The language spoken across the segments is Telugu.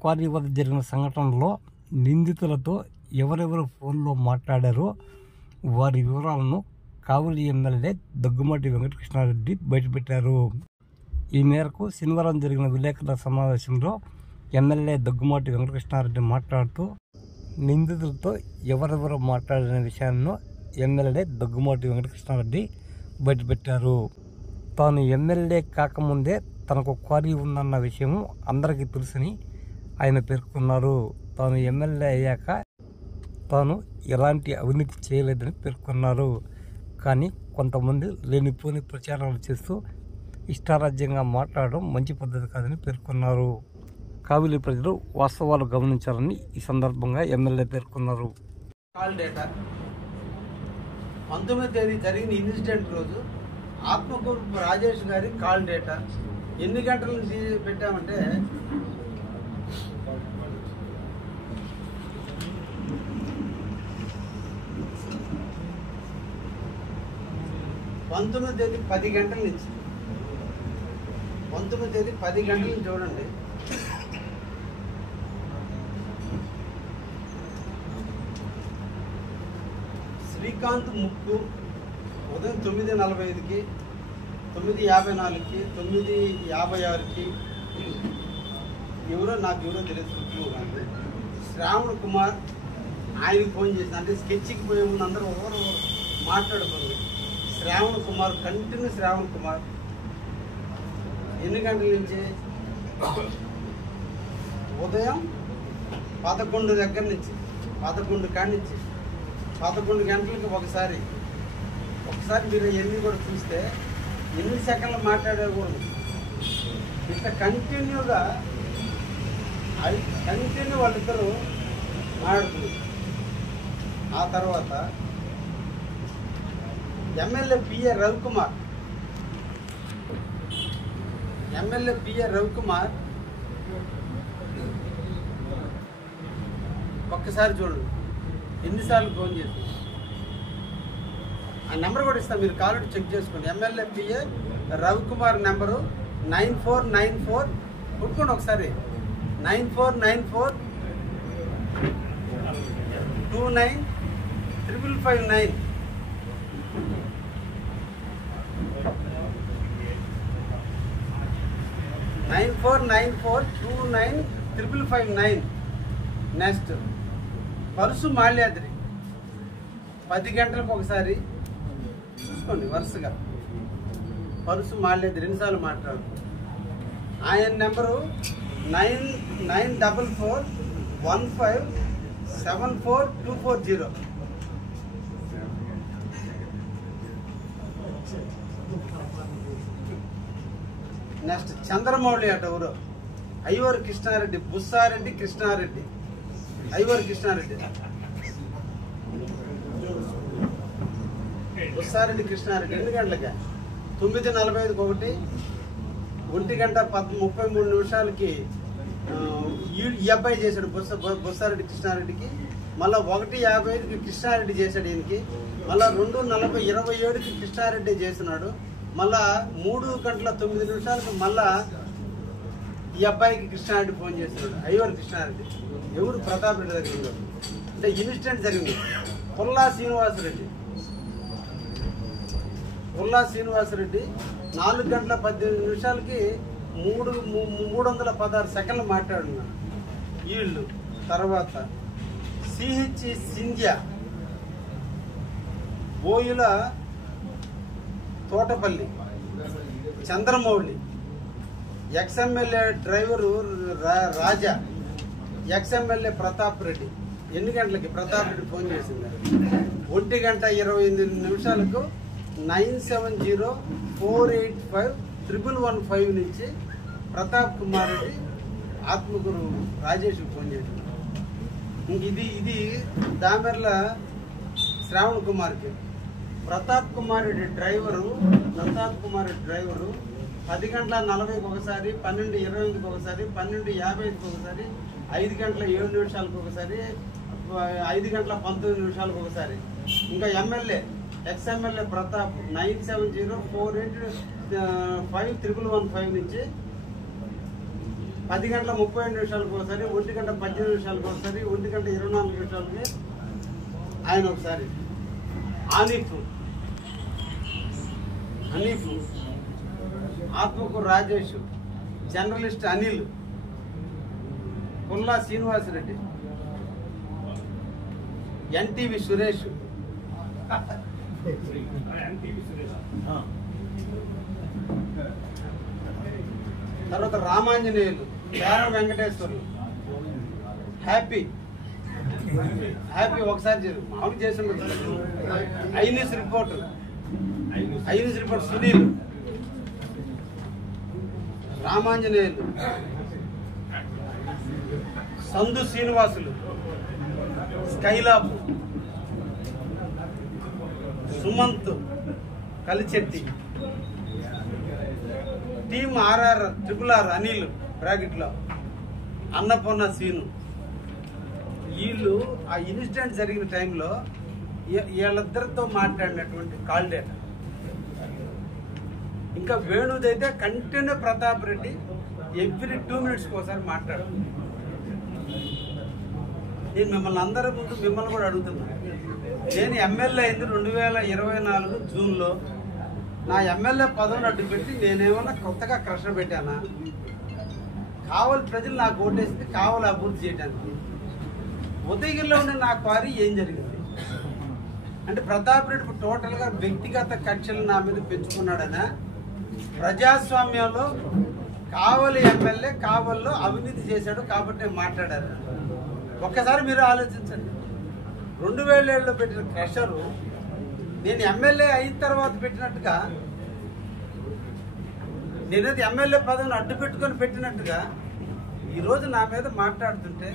క్వారీ వద్ద జరిగిన సంఘటనలో నిందితులతో ఎవరెవరు ఫోన్లో మాట్లాడారో వారి వివరాలను కావలి ఎమ్మెల్యే దగ్గుమాటి వెంకటకృష్ణారెడ్డి బయటపెట్టారు. ఈ మేరకు శనివారం జరిగిన విలేకరుల సమావేశంలో ఎమ్మెల్యే దగ్గుమాటి వెంకటకృష్ణారెడ్డి మాట్లాడుతూ నిందితులతో ఎవరెవరు మాట్లాడిన విషయాన్ని ఎమ్మెల్యే దగ్గుమాటి వెంకటకృష్ణారెడ్డి బయటపెట్టారు. తాను ఎమ్మెల్యే కాకముందే తనకు క్వారీ ఉందన్న విషయం అందరికీ తెలుసని ఆయన పేర్కొన్నారు. తాను ఎమ్మెల్యే అయ్యాక తాను ఎలాంటి అవినీతి చేయలేదని పేర్కొన్నారు. కానీ కొంతమంది లేనిపోని ప్రచారాలు చేస్తూ ఇష్టారాజ్యంగా మాట్లాడడం మంచి పద్ధతి కాదని పేర్కొన్నారు. కావిలి ప్రజలు వాస్తవాలు గమనించాలని ఈ సందర్భంగా ఎమ్మెల్యే పేర్కొన్నారు. కాల్ డేటా 19వ తేదీ జరిగిన ఇన్సిడెంట్ రోజు ఆత్మకూరు రాజేష్ గారి కాల్ డేటా ఎన్ని గంటల నుంచి పెట్టామంటే 19వ తేదీ 10 గంటల నుంచి 19వ తేదీ 10 గంటల నుంచి చూడండి. శ్రీకాంత్ ముక్కు ఉదయం 9:45కి 9:54కి 9:56కి ఎవరో తెలియదు. కానీ శ్రావణ్ కుమార్ ఆయనకి ఫోన్ చేసి అంటే స్కెచ్కి పోయే ముందు అందరూ ఒకరు మాట్లాడుకుంది. శ్రావణ్ కుమార్ కంటిన్యూ శ్రావణ్ కుమార్ ఎన్ని గంటల నుంచి ఉదయం 11 దగ్గర నుంచి 11 కాడి నుంచి 11 గంటలకి ఒకసారి మీరు ఎన్ని కూడా చూస్తే ఎన్ని సెకండ్లు మాట్లాడకూడదు. ఇట్లా కంటిన్యూ వాళ్ళిద్దరూ మాట్లాడుతుంది. ఆ తర్వాత ఎమ్మెల్యే పిఏ రవికుమార్ ఒక్కసారి చూడండి ఎన్నిసార్లు ఫోన్ చేసి ఆ నెంబర్ కూడా ఇస్తాను, మీరు కాల్ చెక్ చేసుకోండి. ఎమ్మెల్యే పిఏ రవికుమార్ నెంబరు 9494 కొట్టుకోండి ఒకసారి 9494295559 9494295559. నెక్స్ట్ పరుసు మాల్యాద్రి 10 గంటలకు ఒకసారి చూసుకోండి వరుసగా. పరుసు మాల్యాద్రి ఎన్నిసార్లు మాట్లాడు. ఆయన నెంబరు 994415742440. నెక్స్ట్ చంద్రమౌళి అట ఎవరు ఐవర్ కృష్ణారెడ్డి బుస్సారెడ్డి కృష్ణారెడ్డి ఐవర్ కృష్ణారెడ్డి బుస్సారెడ్డి కృష్ణారెడ్డి ఎన్ని గంటలకి 9:45కి 1:33 ఈ అబ్బాయి చేశాడు బుస్సారెడ్డి కృష్ణారెడ్డికి. మళ్ళీ 1:55కి కృష్ణారెడ్డి చేశాడు ఈయనకి. మళ్ళీ 2:27కి కృష్ణారెడ్డి చేస్తున్నాడు. మళ్ళా 3:09 మళ్ళా ఈ అబ్బాయికి కృష్ణారెడ్డి ఫోన్ చేస్తున్నాడు. ఐవర్ కృష్ణారెడ్డి ఎవరు ప్రతాప్ రెడ్డి జరిగిందో అంటే ఇన్సిడెంట్ జరిగింది. పుల్లా శ్రీనివాసరెడ్డి 4:18 316 సెకండ్లు మాట్లాడున్నాడు వీళ్ళు. తర్వాత సిహెచ్ సింధ్యా బోయుల Thotapalli Chandramouli ex MLA driver Raja ex MLA Pratap Reddy ఎన్ని గంటలకి ప్రతాప్ రెడ్డి ఫోన్ చేసింది 1:28 970485115 నుంచి ప్రతాప్ కుమార్ రెడ్డి ఆత్మకూరు రాజేష్ ఫోన్ చేసింది. ఇంక ఇది దామెర్ల శ్రావణ్ కుమార్కి. ప్రతాప్ కుమార్ రెడ్డి డ్రైవరు 10:40 ఒకసారి 12:20 ఒకసారి 12:50 ఒకసారి 5:07 ఒకసారి 5:19 ఒకసారి. ఇంకా ఎమ్మెల్యే ఎక్స్ఎమ్మెల్యే ప్రతాప్ 9704851115 నుంచి 10:32 ఒకసారి, 1:18 ఒకసారి, 1:24 ఆయన ఒకసారి. హనీఫ్, ఆత్మకూరు రాజేష్, జర్నలిస్ట్ అనిల్, పుల్లా శ్రీనివాసరెడ్డి, ఎన్టీవీ సురేష్, తర్వాత రామాంజనేయులు, పేర వెంకటేశ్వర్లు, హ్యాపీ ఒకసారి మామూలు చేసిన iNews reporter Sunil, Ramanjaneyulu, Sandu Srinivasulu, Skylab, Sumanth Kalichetti, team RR Anil బ్రాకెట్లో, అన్నపూర్ణ సీను. వీళ్ళు ఆ ఇన్సిడెంట్ జరిగిన టైంలో వీళ్ళిద్దరితో మాట్లాడినటువంటి కాల్ డేటా. ఇంకా వేణుదైతే continue Pratap Reddy every 2 minutes ఒకసారి మాట్లాడు. నేను మిమ్మల్ని అందరి ముందు మిమ్మల్ని కూడా అడుగుతున్నాను. నేను ఎమ్మెల్యే అయింది 2024 జూన్లో. నా ఎమ్మెల్యే పదవిని అడ్డు పెట్టి నేనేమన్నా కొత్తగా క్రష పెట్టానా? కావలి ప్రజలు నాకు ఓటేసింది కావలి అభివృద్ధి చేయడానికి. ఉదయగిరిలో ఉన్న నా క్వారీ ఏం జరిగింది అంటే ప్రతాప్ రెడ్డి టోటల్గా వ్యక్తిగత కక్షలు నా మీద పెంచుకున్నాడనా? ప్రజాస్వామ్యంలో కావలి ఎమ్మెల్యే కావలిలో అవినీతి చేశాడు కాబట్టి మాట్లాడారు. ఒక్కసారి మీరు ఆలోచించండి. 2007లో పెట్టిన క్రషరు నేను ఎమ్మెల్యే అయిన తర్వాత పెట్టినట్టుగా, నేనైతే ఎమ్మెల్యే పదవిని అడ్డు పెట్టుకొని పెట్టినట్టుగా ఈరోజు నా మీద మాట్లాడుతుంటే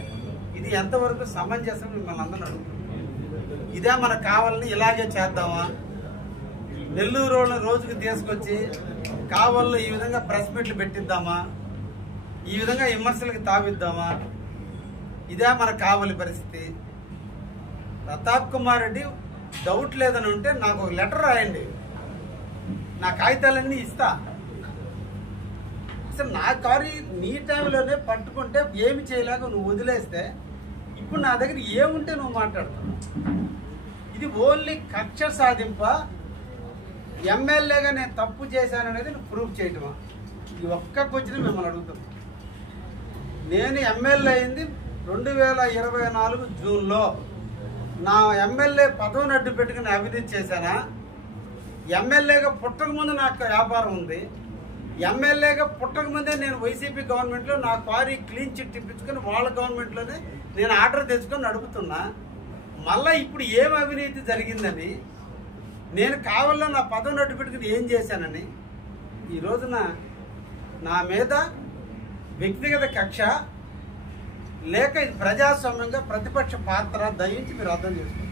ఇది ఎంతవరకు సమంజసం? మిమ్మల్ని అందరూ అడుగుతున్నాం. ఇదే మనకు కావాలని ఇలాగే చేద్దామా? నెల్లూరు రోజుకి తీసుకొచ్చి కావాలని ఈ విధంగా ప్రెస్ మీట్లు పెట్టిద్దామా? ఈ విధంగా విమర్శలకు తావిద్దామా? ఇదే మనకు కావాలి పరిస్థితి. ప్రతాప్ కుమార్ రెడ్డి డౌట్ లేదని ఉంటే నాకు ఒక లెటర్ రాయండి, నా కాగితాలన్నీ ఇస్తా. అసలు నా కారు నీ టైంలోనే పట్టుకుంటే ఏమి చేయలేక నువ్వు వదిలేస్తే ఇప్పుడు నా దగ్గర ఏముంటే నువ్వు మాట్లాడతావు? ఇది ఓన్లీ కక్ష సాధింప, ఎమ్మెల్యేగా నేను తప్పు చేశాననేది నువ్వు ప్రూఫ్ చేయటమా? ఈ ఒక్క క్వశ్చన్ మిమ్మల్ని అడుగుతాం. నేను ఎమ్మెల్యే అయింది 2024 జూన్లో. నా ఎమ్మెల్యే పదవిని అడ్డు పెట్టుకుని అవినీతి చేశానా? ఎమ్మెల్యేగా పుట్టకముందు నాకు వ్యాపారం ఉంది. ఎమ్మెల్యేగా పుట్టకముందే నేను వైసీపీ గవర్నమెంట్లో నా క్వారీ క్లీన్ చిట్ ఇప్పించుకొని వాళ్ళ గవర్నమెంట్లోనే నేను ఆర్డర్ తెచ్చుకొని నడుపుతున్నా. మళ్ళీ ఇప్పుడు ఏం అవినీతి జరిగిందని, నేను కావాలో నా పదవిని అడ్డు పెట్టుకుని ఏం చేశానని ఈ రోజున నా మీద వ్యక్తిగత కక్ష లేక ఇది ప్రజాస్వామ్యంగా ప్రతిపక్ష పాత్ర దయించి మీరు అర్థం చేసుకోండి.